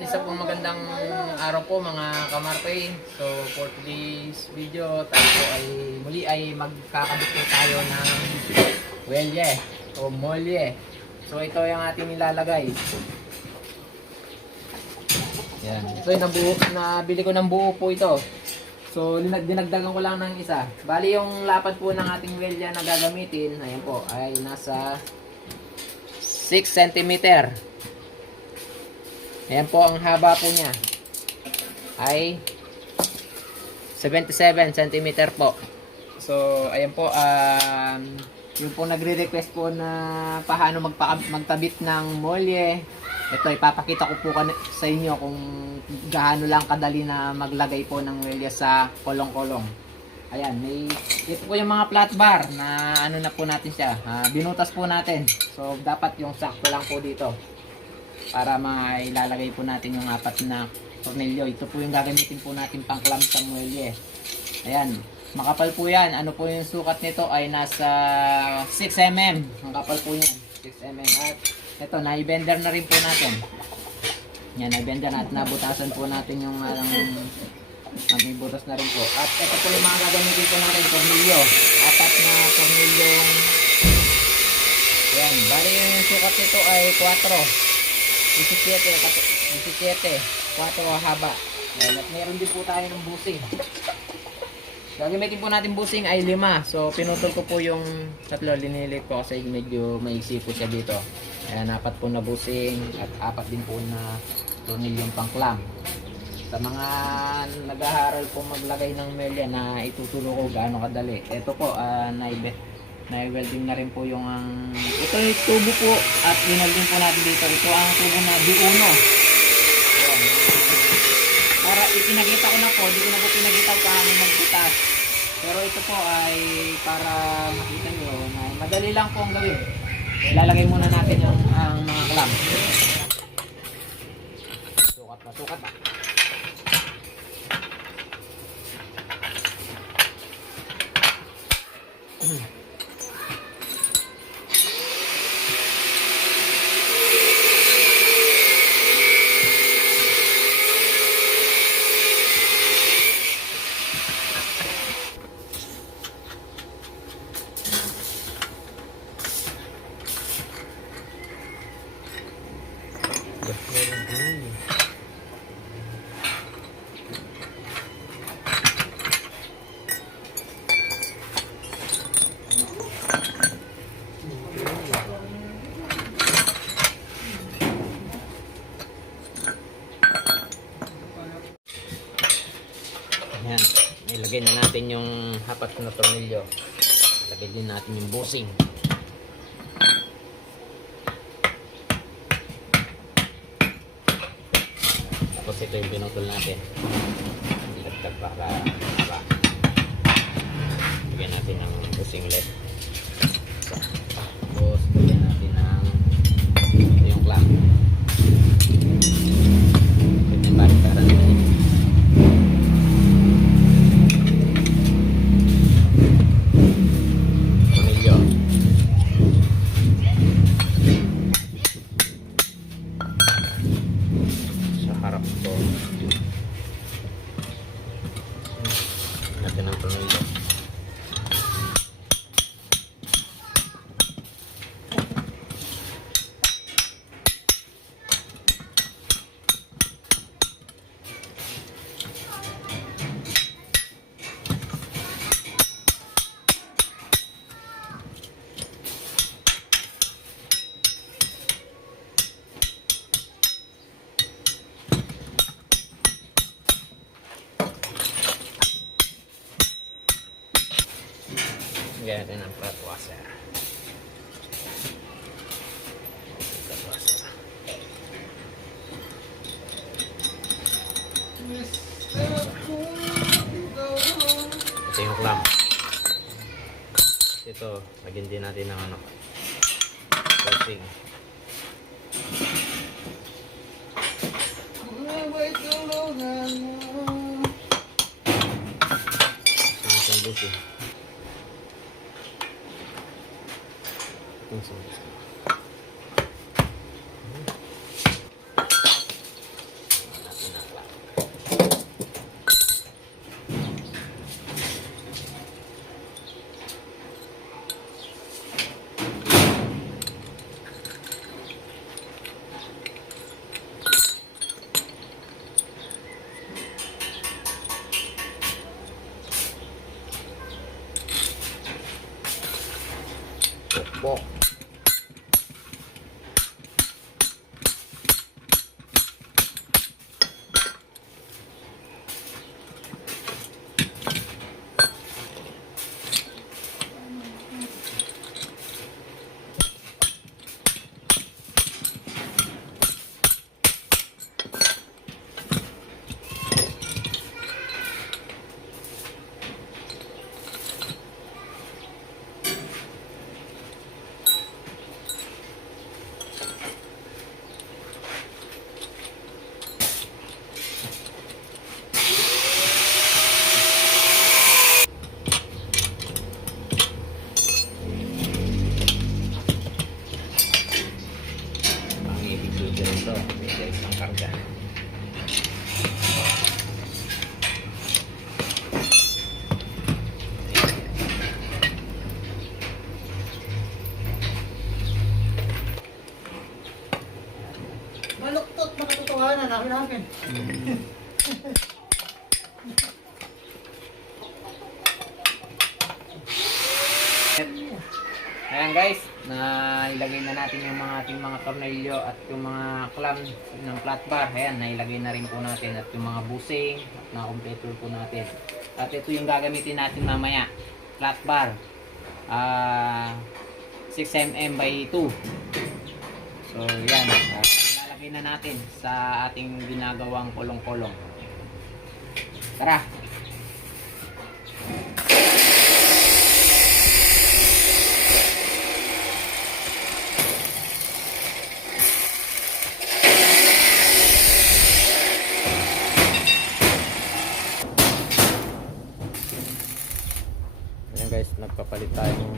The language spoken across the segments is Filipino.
Isa pong magandang araw po mga kamarpe. So for today's video, tayo po ay muli ay magkakabit po tayo ng welye o molye. So ito yung ating nilalagay. Yan. Ito yung nabili ko ng buo po ito. So dinagdagan ko lang ng isa. Bali yung lapad po ng ating welye na gagamitin, ayan po, ay nasa 6 cm. Ayan po, ang haba po niya ay 77 cm po. So, ayan po, yung po nagre-request po na paano magtabit ng molye. Ito, ipapakita ko po sa inyo kung gaano lang kadali na maglagay po ng molye sa kolong-kolong. Ayan, ito po yung mga flat bar na ano na po natin siya. Binutas po natin. So, dapat yung sakto lang po dito para mailalagay po natin yung apat na tornilyo. Ito po yung gagamitin po natin pang clamp sa muelye. Ayan, makapal po yan. Ano po yung sukat nito ay nasa 6 mm. Ang kapal po yan, 6 mm. At ito, na-bender na rin po natin. Yan, na-bender na at nabutasan po natin yung butas na rin po. At ito po yung mga gagamitin po natin, tornilyo. Apat na tornilyong. Ayan, bali yung sukat nito ay 4. 17, 4 haba. Ayan, at meron din po tayo ng busing. Gagamitin po natin busing ay 5. So, pinutol ko po yung 3. Linilit ko kasi medyo maiksi po siya dito. Ayan, 4 po na busing at 4 din po na tornilyong pang clamp. Sa mga nag-aaral po maglagay ng melya na ituturo ko gaano kadali. Ito po, na-welding na rin po yung ito yung tubo po at winalding po natin dito. Ito ang tubo na D1. Ayan. Para ipinakita ko na po, hindi ko na po pinakita paano magbutas. Pero ito po ay para makita nyo na madali lang po ang gawin. Ilalagay muna natin yung mga clamp. Sukat pa. Ayan, ilagay na natin yung 4 na tornilyo. Ilagay din natin yung busing. Tapos ito yung pinutol natin. Ilagtag para bigyan natin ng busing ulit. Tapos bigyan natin ng yung clamp. Ganyan balik-taran natin. Natin ang tornilyo. Lagyan natin ng flat washer. Ito yung clamp. Ito, lagyan din natin ng casing. Busing. po. Ang ibig sabihin nito, may isang karga. Maluktot, makatotohanan, namin. Ayan guys, nailagay na natin yung mga ating mga tornilyo at yung mga clamp ng flat bar. Ayan, nailagay na rin po natin at yung mga busing at mga completor po natin. At ito yung gagamitin natin mamaya, flat bar. 6mm by 2. So yan, ilalagay na natin sa ating ginagawang kolong-kolong. Tara! Ayan guys, nagpapalit tayo ng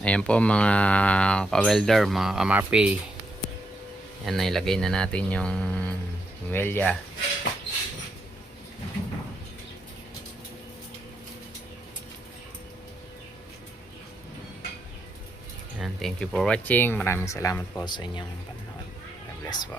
Ayan po mga ka-welder, mga kamarpi. Yan, nailagay na natin yung welya. And thank you for watching. Maraming salamat po sa inyong panonood. God bless po.